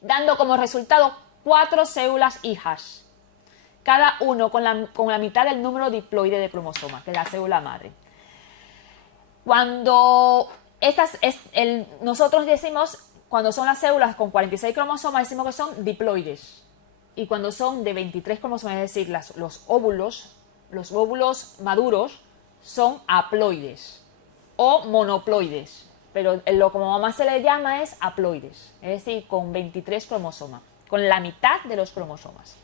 dando como resultado 4 células hijas, cada uno con la mitad del número diploide de cromosomas, que es la célula madre. Cuando nosotros decimos, cuando son las células con 46 cromosomas, decimos que son diploides. Y cuando son de 23 cromosomas, es decir, los óvulos maduros, son haploides o monoploides. Pero como más se le llama es haploides, es decir, con 23 cromosomas, con la mitad de los cromosomas.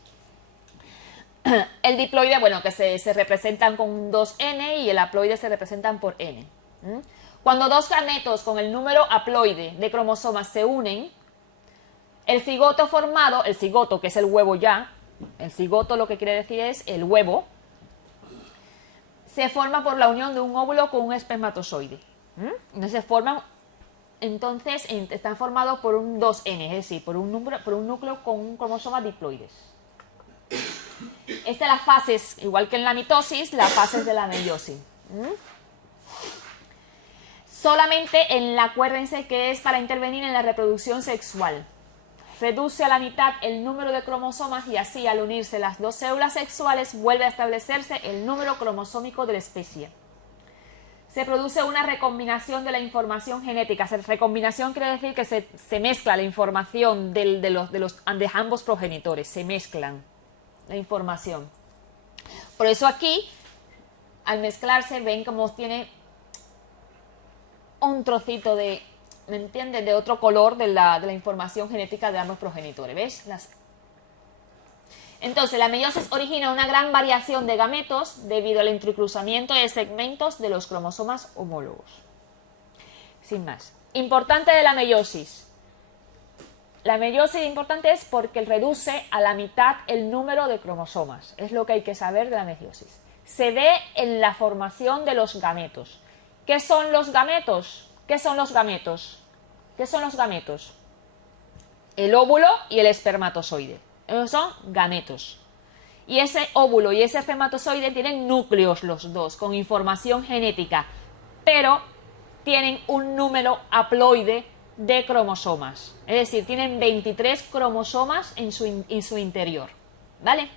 El diploide, bueno, que se representan con 2N y el haploide se representan por N. Cuando dos gametos con el número haploide de cromosomas se unen, el cigoto formado, el cigoto que es el huevo ya, el cigoto lo que quiere decir es el huevo, se forma por la unión de un óvulo con un espermatozoide. Entonces están formados por un 2N, es decir, por un núcleo con un cromosoma diploides. Esta es las fases, igual que en la mitosis, las fases de la meiosis. Solamente acuérdense que es para intervenir en la reproducción sexual. Reduce a la mitad el número de cromosomas y así, al unirse las dos células sexuales, vuelve a establecerse el número cromosómico de la especie. Se produce una recombinación de la información genética. Recombinación quiere decir que se mezcla la información de ambos progenitores, se mezclan la información. Por eso aquí, al mezclarse, ven cómo tiene un trocito de, ¿me entiendes?, de otro color de la información genética de ambos progenitores. ¿Ves? Entonces, la meiosis origina una gran variación de gametos debido al entrecruzamiento de segmentos de los cromosomas homólogos. Sin más. Importante de la meiosis. La meiosis importante es porque reduce a la mitad el número de cromosomas. Es lo que hay que saber de la meiosis. Se ve en la formación de los gametos. ¿Qué son los gametos? ¿Qué son los gametos? ¿Qué son los gametos? El óvulo y el espermatozoide. Esos son gametos. Y ese óvulo y ese espermatozoide tienen núcleos los dos, con información genética, pero tienen un número haploide de cromosomas. Es decir, tienen 23 cromosomas en su interior. ¿Vale?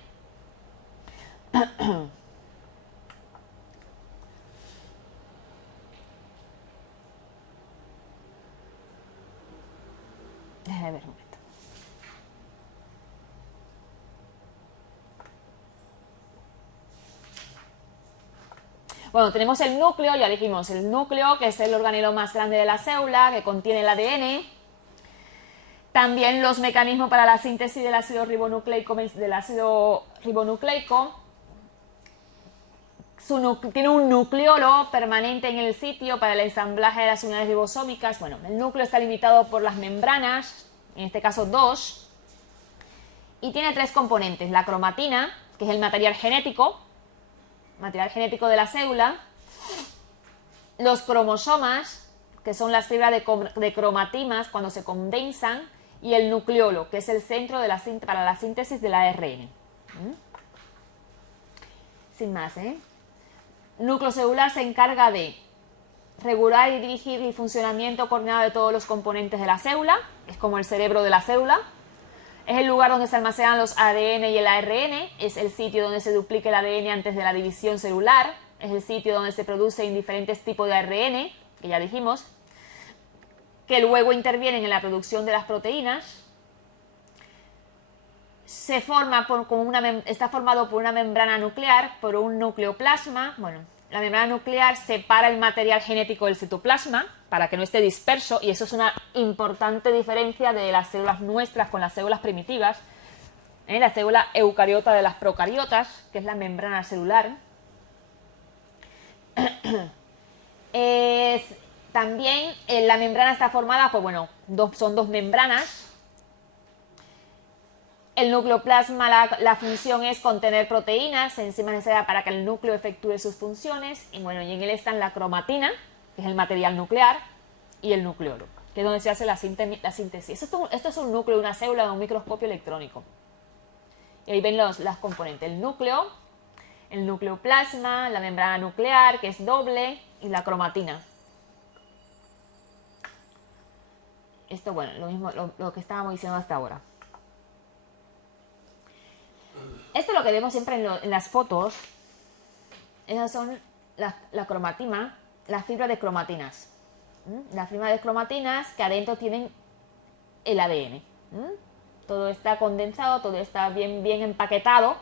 Déjame ver un momento. Bueno, tenemos el núcleo, ya dijimos, el núcleo, que es el organelo más grande de la célula, que contiene el ADN. También los mecanismos para la síntesis del ácido ribonucleico. Tiene un nucleolo permanente en el sitio para el ensamblaje de las unidades ribosómicas. Bueno, el núcleo está limitado por las membranas, en este caso 2, y tiene 3 componentes. La cromatina, que es el material genético de la célula, los cromosomas, que son las fibras de cromatinas cuando se condensan, y el nucleolo, que es el centro para la síntesis del ARN. Sin más, núcleo celular se encarga de regular y dirigir el funcionamiento coordinado de todos los componentes de la célula, es como el cerebro de la célula. Es el lugar donde se almacenan los ADN y el ARN, es el sitio donde se duplica el ADN antes de la división celular, es el sitio donde se producen diferentes tipos de ARN, que ya dijimos, que luego intervienen en la producción de las proteínas. Está formado por una membrana nuclear, por un nucleoplasma. Bueno, la membrana nuclear separa el material genético del citoplasma para que no esté disperso, y eso es una importante diferencia de las células nuestras con las células primitivas. La célula eucariota de las procariotas, que es la membrana celular. También la membrana está formada por, son 2 membranas. El nucleoplasma, la función es contener proteínas, enzimas necesarias para que el núcleo efectúe sus funciones. Y en él están la cromatina, que es el material nuclear, y el nucleolo, que es donde se hace la síntesis. Esto es un núcleo de una célula de un microscopio electrónico. Y ahí ven las componentes: el núcleo, el nucleoplasma, la membrana nuclear, que es doble, y la cromatina. Esto, bueno, lo mismo, lo que estábamos diciendo hasta ahora. Esto es lo que vemos siempre en las fotos. Esas son la cromatina, las fibras de cromatinas. Las fibras de cromatinas que adentro tienen el ADN. Todo está condensado, todo está bien empaquetado,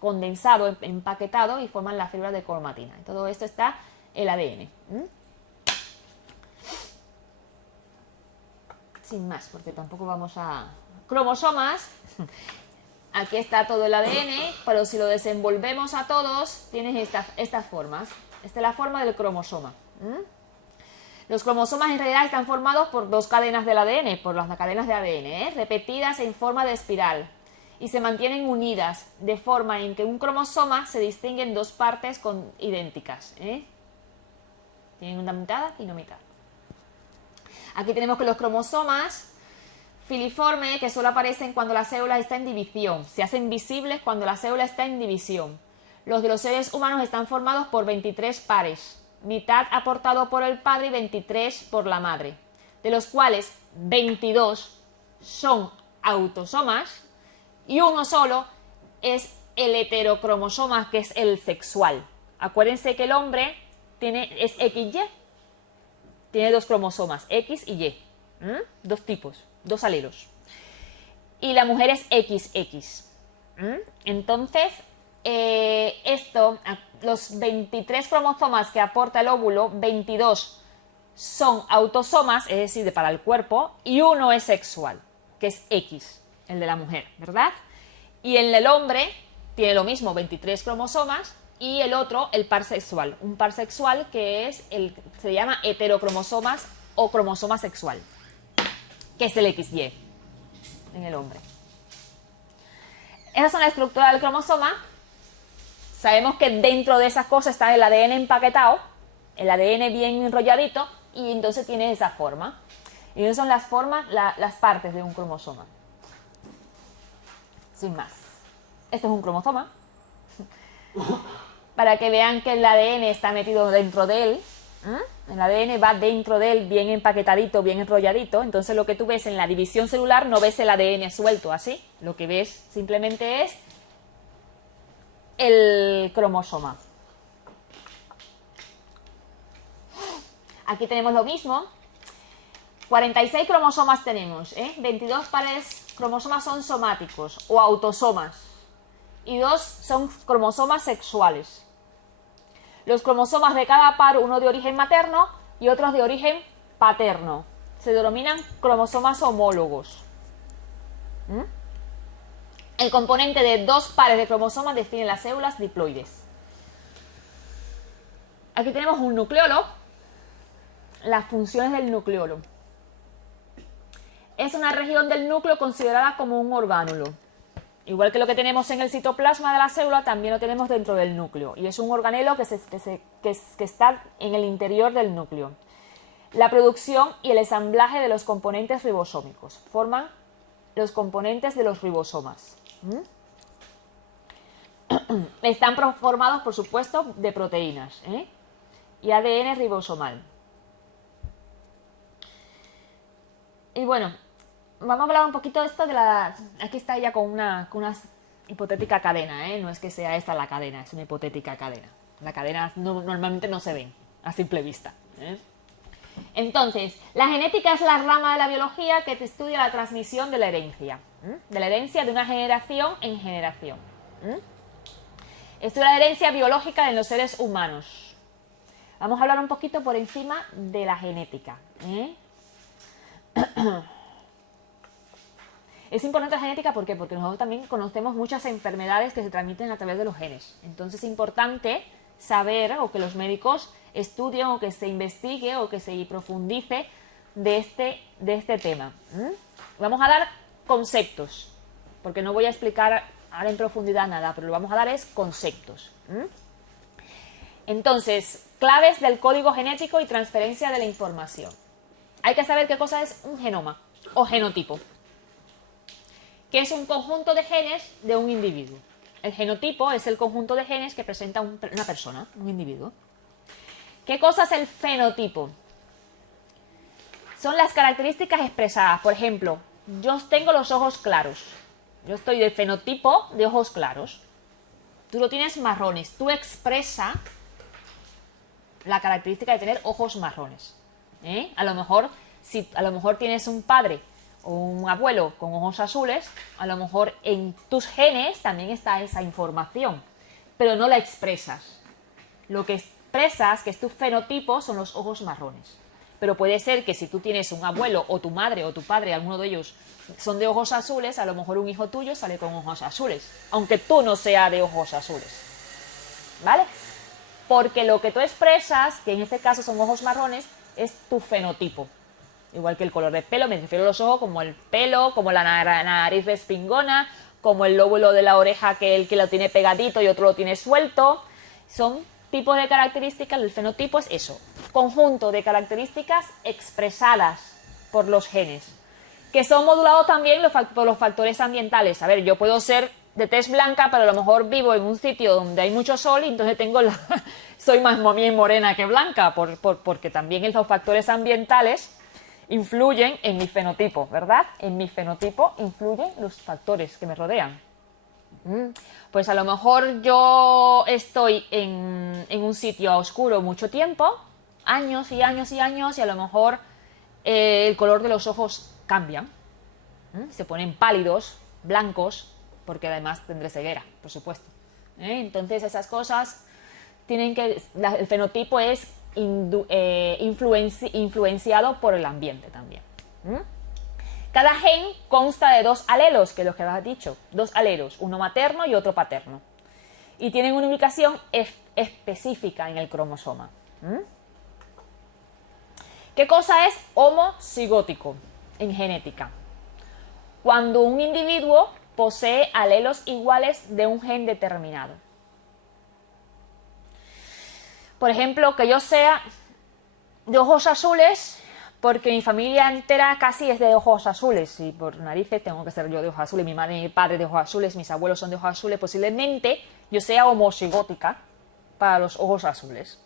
condensado, empaquetado, y forman las fibras de cromatina. En todo esto está el ADN. Sin más, porque tampoco vamos a... Cromosomas. Aquí está todo el ADN, pero si lo desenvolvemos a todos, tienes estas formas. Esta es la forma del cromosoma. Los cromosomas en realidad están formados por dos cadenas del ADN, por las cadenas de ADN, repetidas en forma de espiral, y se mantienen unidas, de forma en que un cromosoma se distingue en dos partes idénticas. Tienen una mitad y una mitad. Aquí tenemos que los cromosomas filiformes, que solo aparecen cuando la célula está en división, se hacen visibles cuando la célula está en división. Los de los seres humanos están formados por 23 pares, mitad aportado por el padre y 23 por la madre, de los cuales 22 son autosomas y uno solo es el heterocromosoma, que es el sexual. Acuérdense que el hombre es XY, tiene dos cromosomas, X y Y, dos tipos, dos alelos. Y la mujer es XX. Entonces, los 23 cromosomas que aporta el óvulo, 22 son autosomas, es decir, para el cuerpo, y uno es sexual, que es X, el de la mujer, ¿verdad? Y en el hombre tiene lo mismo, 23 cromosomas, y el otro, el par sexual, un par sexual que se llama heterocromosomas o cromosoma sexual, que es el XY en el hombre. Esa es la estructura del cromosoma. Sabemos que dentro de esas cosas está el ADN empaquetado, el ADN bien enrolladito, y entonces tiene esa forma. Y esas son las formas, las partes de un cromosoma. Sin más. Esto es un cromosoma. Para que vean que el ADN está metido dentro de él. El ADN va dentro de él, bien empaquetadito, bien enrolladito. Entonces lo que tú ves en la división celular, no ves el ADN suelto así. Lo que ves simplemente es el cromosoma. Aquí tenemos lo mismo. 46 cromosomas tenemos, 22 pares cromosomas son somáticos o autosomas y 2 son cromosomas sexuales. Los cromosomas de cada par, uno de origen materno y otros de origen paterno, se denominan cromosomas homólogos. El componente de dos pares de cromosomas define las células diploides. Aquí tenemos un nucleolo. Las funciones del nucleolo. Es una región del núcleo considerada como un orgánulo. Igual que lo que tenemos en el citoplasma de la célula, también lo tenemos dentro del núcleo. Y es un organelo que está en el interior del núcleo. La producción y el ensamblaje de los componentes ribosómicos forman los componentes de los ribosomas. Están formados, por supuesto, de proteínas y ADN ribosomal. Y bueno, vamos a hablar un poquito de esto de la... Aquí está ella con una hipotética cadena, no es que sea esta la cadena, es una hipotética cadena. Las cadenas normalmente no se ven a simple vista. Entonces, la genética es la rama de la biología que te estudia la transmisión de la herencia. De la herencia de una generación en generación. Estudia la herencia biológica en los seres humanos. Vamos a hablar un poquito por encima de la genética. Es importante la genética, ¿por qué? Porque nosotros también conocemos muchas enfermedades que se transmiten a través de los genes. Entonces es importante saber, o que los médicos estudien, o que se investigue, o que se profundice de este tema. Vamos a dar conceptos, porque no voy a explicar ahora en profundidad nada, pero lo vamos a dar es conceptos. Entonces, claves del código genético y transferencia de la información. Hay que saber qué cosa es un genoma o genotipo, que es un conjunto de genes de un individuo. El genotipo es el conjunto de genes que presenta una persona, un individuo. ¿Qué cosa es el fenotipo? son las características expresadas. Por ejemplo, yo tengo los ojos claros. Yo estoy de fenotipo de ojos claros. Tú lo tienes marrones. Tú expresa la característica de tener ojos marrones. A lo mejor, si a lo mejor tienes un padre o un abuelo con ojos azules, a lo mejor en tus genes también está esa información, pero no la expresas. Lo que expresas, que es tu fenotipo, son los ojos marrones. Pero puede ser que si tú tienes un abuelo o tu madre o tu padre, alguno de ellos son de ojos azules, a lo mejor un hijo tuyo sale con ojos azules, aunque tú no seas de ojos azules. ¿Vale? Porque lo que tú expresas, que en este caso son ojos marrones, es tu fenotipo. Igual que el color del pelo, me refiero a los ojos como el pelo, como la nariz respingona, como el lóbulo de la oreja, que el que lo tiene pegadito y otro lo tiene suelto. Son tipos de características, el fenotipo es eso, conjunto de características expresadas por los genes, que son modulados también por los factores ambientales. A ver, yo puedo ser de tez blanca, pero a lo mejor vivo en un sitio donde hay mucho sol y entonces soy más bien morena que blanca, porque también los factores ambientales influyen en mi fenotipo, ¿verdad? En mi fenotipo influyen los factores que me rodean. Pues a lo mejor yo estoy en un sitio oscuro mucho tiempo, años y años y años, y a lo mejor el color de los ojos cambia. Se ponen pálidos, blancos, porque además tendré ceguera, por supuesto. Entonces esas cosas tienen que... el fenotipo es influenciado por el ambiente también. Cada gen consta de 2 alelos, que es lo que has dicho, 2 alelos, uno materno y otro paterno. Y tienen una ubicación específica en el cromosoma. ¿Qué cosa es homocigótico en genética? Cuando un individuo posee alelos iguales de un gen determinado. Por ejemplo, que yo sea de ojos azules, porque mi familia entera casi es de ojos azules, y por narices tengo que ser yo de ojos azules, mi madre y mi padre de ojos azules, mis abuelos son de ojos azules, posiblemente yo sea homocigótica para los ojos azules,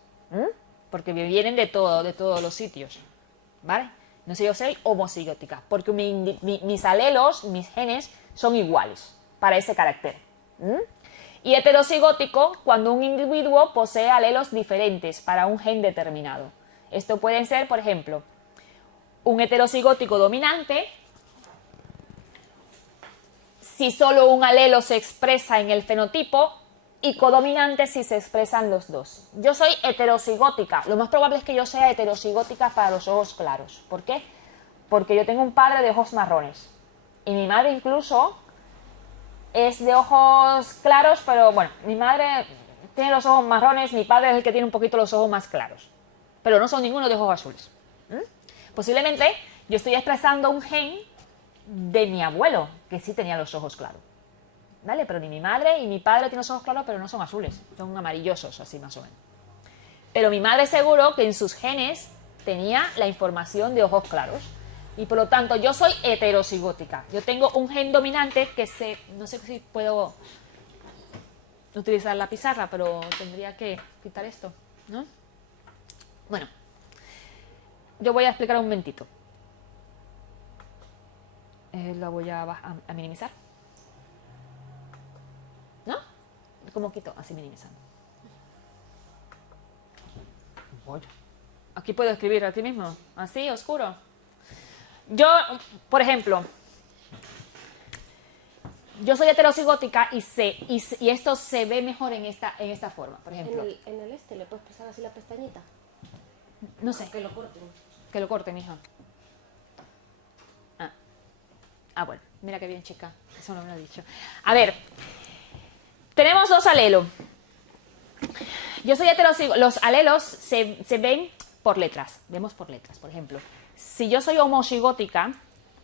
porque me vienen de todos los sitios, ¿vale? No sé, yo soy homocigótica, porque mis alelos, mis genes, son iguales para ese carácter. Y heterocigótico, cuando un individuo posee alelos diferentes para un gen determinado. Esto puede ser, por ejemplo, un heterocigótico dominante, si solo un alelo se expresa en el fenotipo, y codominante si se expresan los dos. Yo soy heterocigótica. Lo más probable es que yo sea heterocigótica para los ojos claros. ¿Por qué? Porque yo tengo un padre de ojos marrones. Y mi madre incluso es de ojos claros, pero bueno, mi madre tiene los ojos marrones, mi padre es el que tiene un poquito los ojos más claros. Pero no son ninguno de ojos azules. Posiblemente yo estoy expresando un gen de mi abuelo, que sí tenía los ojos claros. ¿Vale? Pero ni mi madre y mi padre tienen los ojos claros, pero no son azules, son amarillosos, así más o menos. Pero mi madre seguro que en sus genes tenía la información de ojos claros. Y por lo tanto yo soy heterocigótica. Yo tengo un gen dominante que no sé si puedo utilizar la pizarra, pero tendría que quitar esto, ¿no? Bueno, yo voy a explicar un momentito. Lo voy a minimizar. ¿No? ¿Cómo quito? Así minimizando. Aquí puedo escribir aquí mismo. Así, oscuro. Yo, por ejemplo, yo soy heterocigótica y esto se ve mejor en esta forma, por ejemplo. En el le puedes pasar así la pestañita. No sé. Que lo corten. Que lo corten, hija. Bueno, mira qué bien, chica. Eso no me lo he dicho. A ver, tenemos 2 alelos. Yo soy heterocigótica. Los alelos se ven por letras. Vemos por letras, por ejemplo. Si yo soy homocigótica,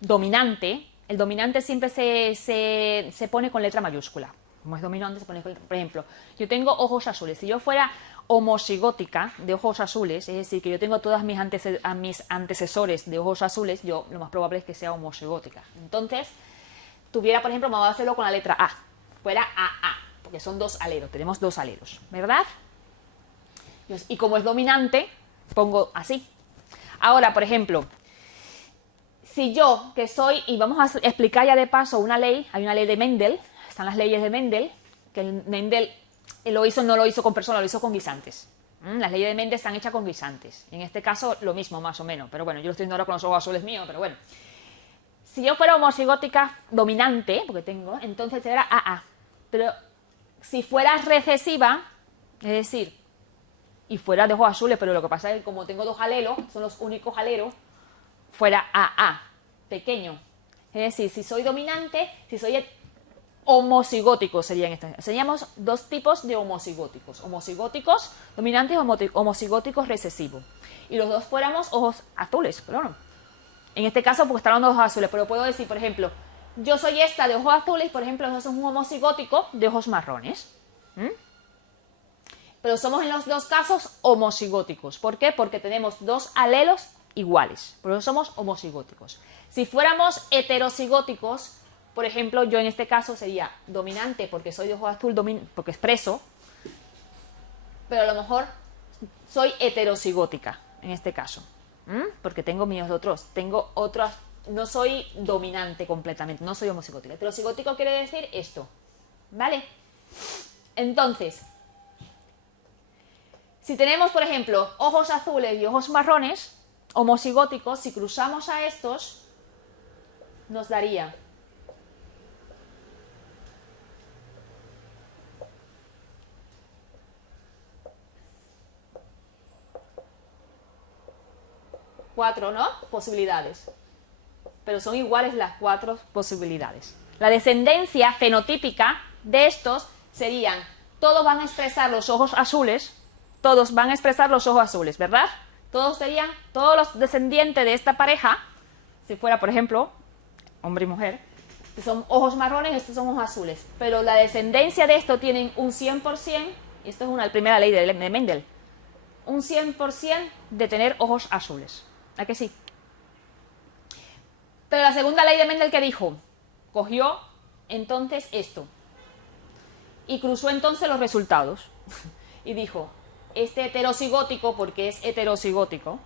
dominante, el dominante siempre se pone con letra mayúscula. Como es dominante, se pone, por ejemplo, yo tengo ojos azules. Si yo fuera homocigótica de ojos azules, es decir, que yo tengo todas mis antecesores de ojos azules, yo lo más probable es que sea homocigótica. Entonces, tuviera, por ejemplo, vamos a hacerlo con la letra A. Fuera AA, porque son 2 alelos, tenemos 2 alelos, ¿verdad? Y como es dominante, pongo así. Ahora, por ejemplo, si yo, que soy, y vamos a explicar ya de paso una ley, hay una ley de Mendel, están las leyes de Mendel, que Mendel lo hizo, no lo hizo con personas, lo hizo con guisantes. Las leyes de Mendel están hechas con guisantes. En este caso, lo mismo, más o menos. Pero bueno, yo lo estoy viendo ahora con los ojos azules míos, pero bueno. Si yo fuera homocigótica dominante, porque tengo, entonces era AA. Pero si fuera recesiva, es decir, y fuera de ojos azules, pero lo que pasa es que como tengo dos alelos, son los únicos alelos, fuera AA, pequeño. Es decir, si soy dominante, si soy homocigótico serían estas. Seríamos dos tipos de homocigóticos. Homocigóticos dominantes y homocigóticos recesivos. Y los dos fuéramos ojos azules, pero no. En este caso, porque están los ojos azules, pero puedo decir, por ejemplo, yo soy esta de ojos azules, por ejemplo, nosotros somos un homocigótico de ojos marrones. Pero somos en los dos casos homocigóticos. ¿Por qué? Porque tenemos dos alelos iguales. Por eso somos homocigóticos. Si fuéramos heterocigóticos, por ejemplo, yo en este caso sería dominante porque soy de ojo azul, porque expreso, pero a lo mejor soy heterocigótica en este caso, porque tengo mis otros, no soy dominante completamente, no soy homocigótica. Heterocigótico quiere decir esto, ¿vale? Entonces, si tenemos, por ejemplo, ojos azules y ojos marrones, homocigóticos, si cruzamos a estos, nos daría 4, ¿no? Posibilidades. Pero son iguales las 4 posibilidades. La descendencia fenotípica de estos serían, todos van a expresar los ojos azules, ¿verdad? Todos los descendientes de esta pareja, si fuera, por ejemplo, hombre y mujer, que son ojos marrones, estos son ojos azules. Pero la descendencia de esto tienen un 100%, y esto es una primera ley de Mendel, un 100% de tener ojos azules. ¿A que sí? Pero la segunda ley de Mendel, ¿qué dijo? Cogió entonces esto y cruzó entonces los resultados y dijo, este heterocigótico, porque es heterocigótico,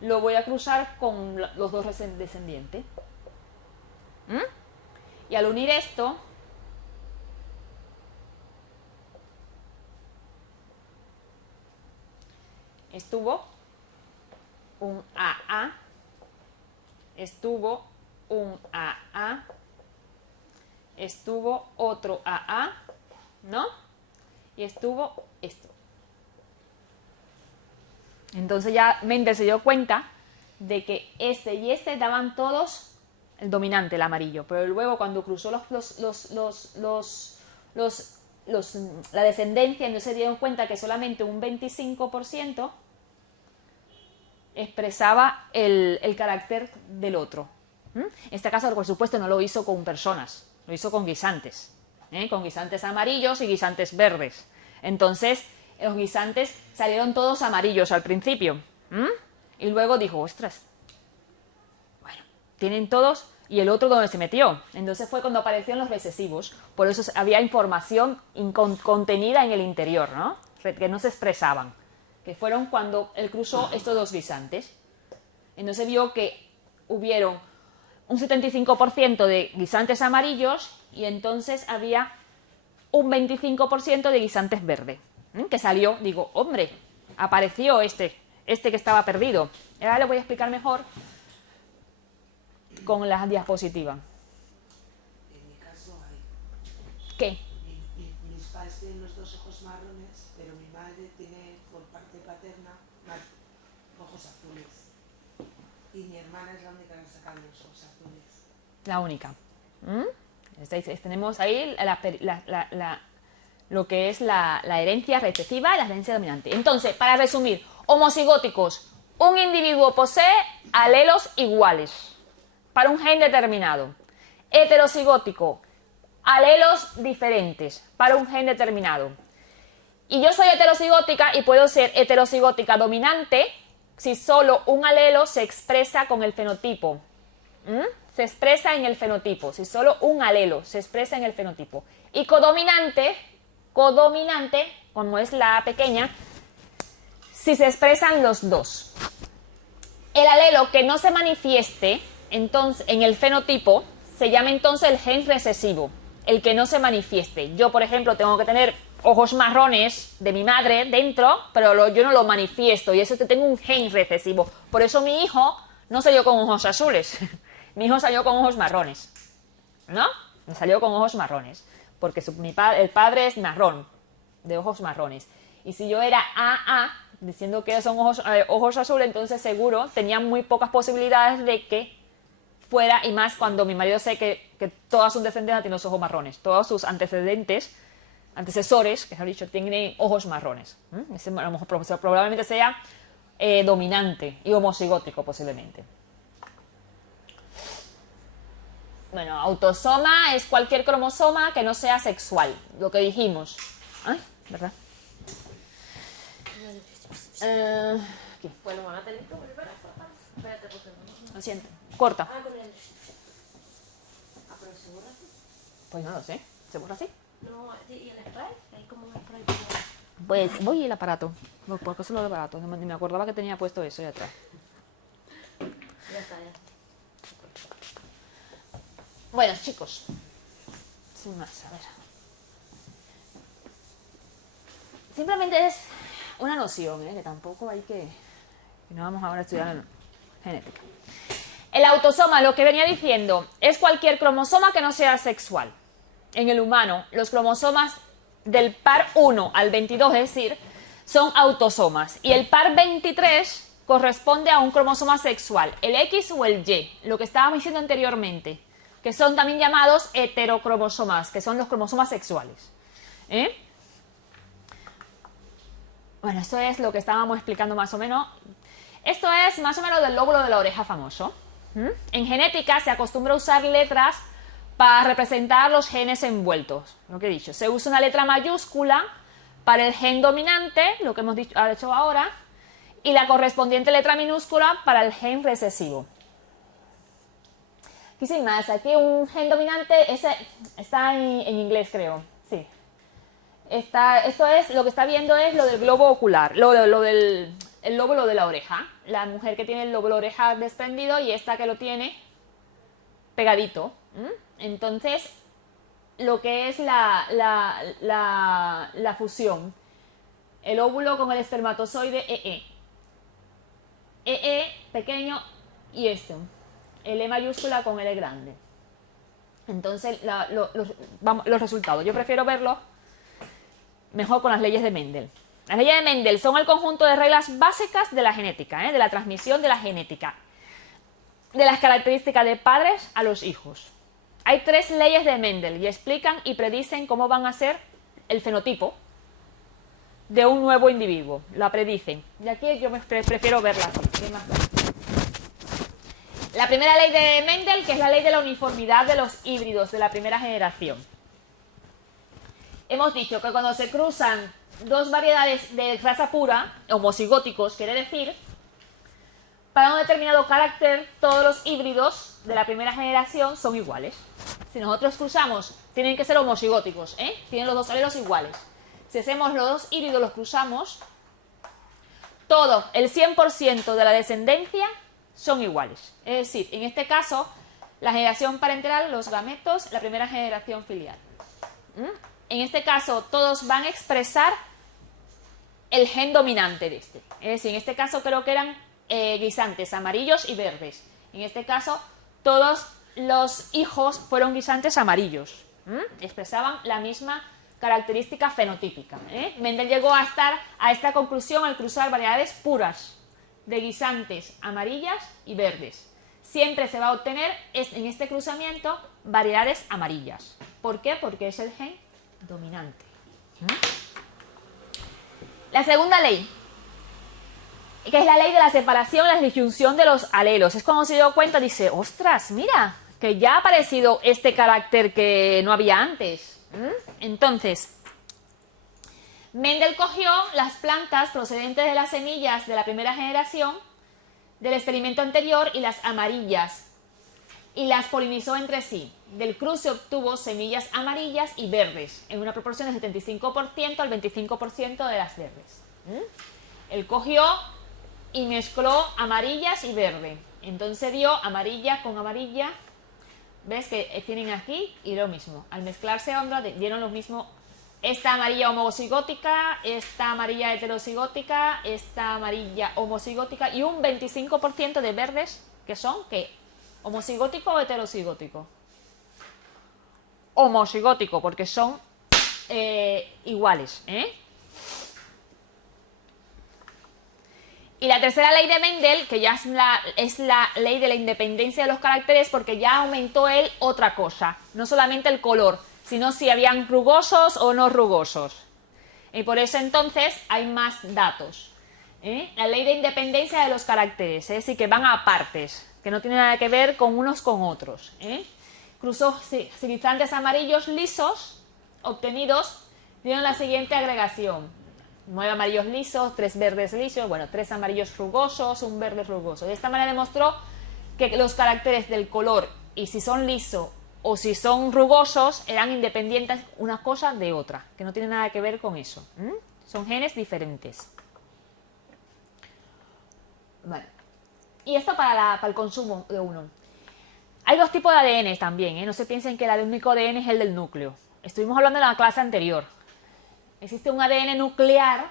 lo voy a cruzar con los dos descendientes. Y al unir esto, estuvo un AA, estuvo un AA, estuvo otro AA, ¿no? Y estuvo esto. Entonces ya Mendel se dio cuenta de que este y este daban todos el dominante, el amarillo, pero luego cuando cruzó la descendencia, no se dieron cuenta que solamente un 25% expresaba el carácter del otro. En este caso, por supuesto, no lo hizo con personas, lo hizo con guisantes, con guisantes amarillos y guisantes verdes. Entonces, los guisantes salieron todos amarillos al principio. Y luego dijo, ostras, bueno, tienen todos, y el otro donde se metió. Entonces fue cuando aparecieron los recesivos. Por eso había información contenida en el interior, ¿no? Que no se expresaban. Que fueron cuando él cruzó estos dos guisantes. Entonces vio que hubieron un 75% de guisantes amarillos y entonces había un 25% de guisantes verdes. Que salió, digo, hombre, apareció este que estaba perdido. Ahora le voy a explicar mejor con las diapositivas. En mi caso hay. ¿Qué? Mis padres tienen los dos ojos marrones, pero mi madre tiene por parte paterna ojos azules. Y mi hermana es la única que ha sacado los ojos azules. La única. Tenemos ahí lo que es la herencia recesiva y la herencia dominante. Entonces, para resumir, homocigóticos. Un individuo posee alelos iguales para un gen determinado. Heterocigótico. Alelos diferentes para un gen determinado. Y yo soy heterocigótica y puedo ser heterocigótica dominante si solo un alelo se expresa con el fenotipo. Se expresa en el fenotipo. Si solo un alelo se expresa en el fenotipo. Y codominante, como es la A pequeña, si se expresan los dos. El alelo que no se manifieste entonces, en el fenotipo, se llama entonces el gen recesivo, el que no se manifieste. Yo, por ejemplo, tengo que tener ojos marrones de mi madre dentro, pero yo no lo manifiesto, y eso es que tengo un gen recesivo. Por eso mi hijo no salió con ojos azules, mi hijo salió con ojos marrones, ¿no? Me salió con ojos marrones, porque el padre es marrón, de ojos marrones. Y si yo era AA, diciendo que son ojos azules, entonces seguro tenía muy pocas posibilidades de que fuera, y más cuando mi marido sé que todas sus descendencias tienen los ojos marrones, todos sus antecesores, que se ha dicho, tienen ojos marrones. Ese, a lo mejor probablemente sea dominante y homocigótico posiblemente. Bueno, autosoma es cualquier cromosoma que no sea sexual, lo que dijimos. Ay, ¿verdad? ¿Qué? Bueno, van a tener que volver a cortar. Espérate, porque no. Lo siento. Corta. Ah, con el. Ah, pero se borra así. Pues no lo sé. ¿Se borra así? No, ¿y el spray? Hay como un spray. Pues voy el aparato. ¿Por qué solo el aparato? Ni me acordaba que tenía puesto eso ahí atrás. Ya está, ya. Bueno, chicos. Sin más, a ver. Simplemente es una noción, que tampoco hay que no vamos ahora a estudiar genética. El autosoma, lo que venía diciendo, es cualquier cromosoma que no sea sexual. En el humano, los cromosomas del par 1 al 22, es decir, son autosomas. Y el par 23 corresponde a un cromosoma sexual, el X o el Y, lo que estábamos diciendo anteriormente, que son también llamados heterocromosomas, que son los cromosomas sexuales. Bueno, esto es lo que estábamos explicando más o menos. Esto es más o menos del lóbulo de la oreja famoso. En genética se acostumbra a usar letras para representar los genes envueltos. Lo que he dicho, se usa una letra mayúscula para el gen dominante, lo que hemos hecho ahora, y la correspondiente letra minúscula para el gen recesivo. Aquí sin más, aquí un gen dominante, ese está en inglés creo, sí. Esto es, lo que está viendo es lo del globo ocular, el lóbulo de la oreja. La mujer que tiene el lóbulo de la oreja desprendido y esta que lo tiene pegadito. Entonces, lo que es la fusión, el óvulo con el espermatozoide EE pequeño y el E mayúscula con L grande. Entonces, los resultados, yo prefiero verlos mejor con las leyes de Mendel. Las leyes de Mendel son el conjunto de reglas básicas de la genética, de la transmisión de la genética, de las características de padres a los hijos. Hay 3 leyes de Mendel y explican y predicen cómo van a ser el fenotipo de un nuevo individuo. La predicen. Y aquí yo prefiero verlas. La primera ley de Mendel, que es la ley de la uniformidad de los híbridos de la primera generación. Hemos dicho que cuando se cruzan dos variedades de raza pura, homocigóticos, quiere decir, para un determinado carácter, todos los híbridos de la primera generación son iguales. Si nosotros cruzamos, tienen que ser homocigóticos, tienen los dos alelos iguales. Si hacemos los dos híbridos, los cruzamos, todo, el 100% de la descendencia son iguales. Es decir, en este caso, la generación parenteral, los gametos, la primera generación filial. En este caso, todos van a expresar el gen dominante de este. Es decir, en este caso creo que eran guisantes amarillos y verdes. En este caso, todos los hijos fueron guisantes amarillos. Expresaban la misma característica fenotípica. Mendel llegó a esta conclusión al cruzar variedades puras de guisantes amarillas y verdes. Siempre se va a obtener en este cruzamiento variedades amarillas. ¿Por qué? Porque es el gen dominante. La segunda ley, que es la ley de la separación y la disyunción de los alelos. Es cuando se dio cuenta, dice, ostras, mira, que ya ha aparecido este carácter que no había antes. Entonces, Mendel cogió las plantas procedentes de las semillas de la primera generación del experimento anterior y las amarillas y las polinizó entre sí. Del cruce obtuvo semillas amarillas y verdes en una proporción del 75% al 25% de las verdes. Él cogió y mezcló amarillas y verde. Entonces dio amarilla con amarilla. ¿Ves que tienen aquí? Y lo mismo. Al mezclarse ambas dieron lo mismo. Esta amarilla homocigótica, esta amarilla heterocigótica, esta amarilla homocigótica y un 25% de verdes que son, ¿qué? ¿Homocigótico o heterocigótico? Homocigótico, porque son iguales, ¿eh? Y la tercera ley de Mendel, que ya es la ley de la independencia de los caracteres, porque ya aumentó él otra cosa, no solamente el color, sino si habían rugosos o no rugosos. Y por eso entonces hay más datos. La ley de independencia de los caracteres, es decir, que van a partes, que no tienen nada que ver con unos con otros. Cruzó silicrantes amarillos lisos obtenidos, dieron la siguiente agregación. 9 amarillos lisos, 3 verdes lisos, bueno, 3 amarillos rugosos, un verde rugoso. De esta manera demostró que los caracteres del color, y si son lisos o si son rugosos, eran independientes una cosa de otra, que no tiene nada que ver con eso. Son genes diferentes. Vale. Y esto para el consumo de uno. Hay dos tipos de ADN también, No se piensen que el único ADN es el del núcleo. Estuvimos hablando en la clase anterior. Existe un ADN nuclear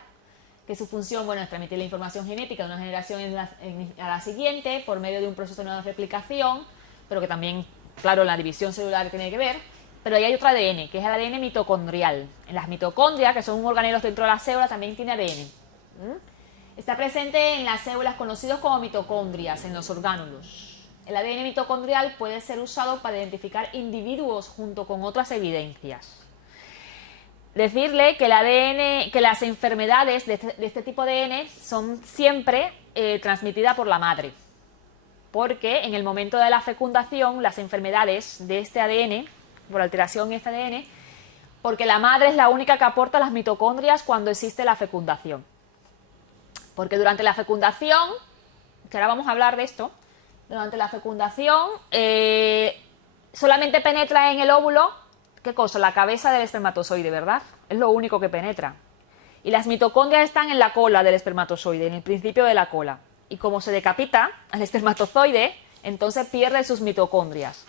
que su función, bueno, es transmitir la información genética de una generación a la siguiente por medio de un proceso de replicación, pero que también, claro, la división celular tiene que ver. Pero ahí hay otro ADN, que es el ADN mitocondrial. En las mitocondrias, que son organelos dentro de la célula, también tiene ADN. Está presente en las células conocidos como mitocondrias, en los orgánulos. El ADN mitocondrial puede ser usado para identificar individuos junto con otras evidencias. Decirle que el ADN, que las enfermedades de este tipo de ADN son siempre transmitidas por la madre, porque en el momento de la fecundación las enfermedades de este ADN, por alteración en este ADN, porque la madre es la única que aporta las mitocondrias cuando existe la fecundación, porque durante la fecundación, que ahora vamos a hablar de esto, durante la fecundación solamente penetra en el óvulo, ¿qué cosa? La cabeza del espermatozoide, ¿verdad? Es lo único que penetra. Y las mitocondrias están en la cola del espermatozoide, en el principio de la cola. Y como se decapita al espermatozoide, entonces pierde sus mitocondrias.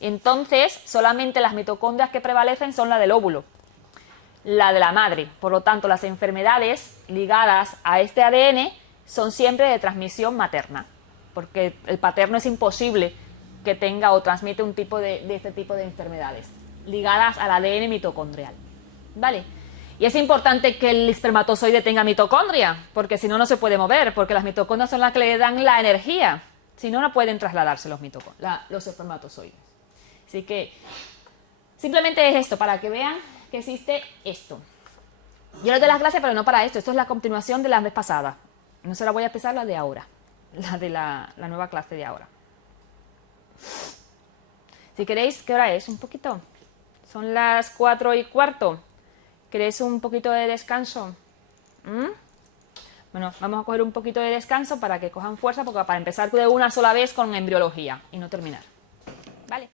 Y entonces solamente las mitocondrias que prevalecen son la del óvulo, la de la madre. Por lo tanto, las enfermedades ligadas a este ADN son siempre de transmisión materna, porque el paterno es imposible que tenga o transmite un tipo de este tipo de enfermedades ligadas al ADN mitocondrial, ¿vale? Y es importante que el espermatozoide tenga mitocondria, porque si no, no se puede mover, porque las mitocondrias son las que le dan la energía, si no, no pueden trasladarse los espermatozoides. Así que simplemente es esto, para que vean que existe esto. Yo les doy las clases, pero no para esto, esto es la continuación de la vez pasada, no se la voy a empezar la de ahora, la de la nueva clase de ahora. Si queréis, ¿qué hora es? Un poquito. Son las 4:15. ¿Queréis un poquito de descanso? Bueno, vamos a coger un poquito de descanso para que cojan fuerza, porque para empezar de una sola vez con embriología y no terminar. ¿Vale?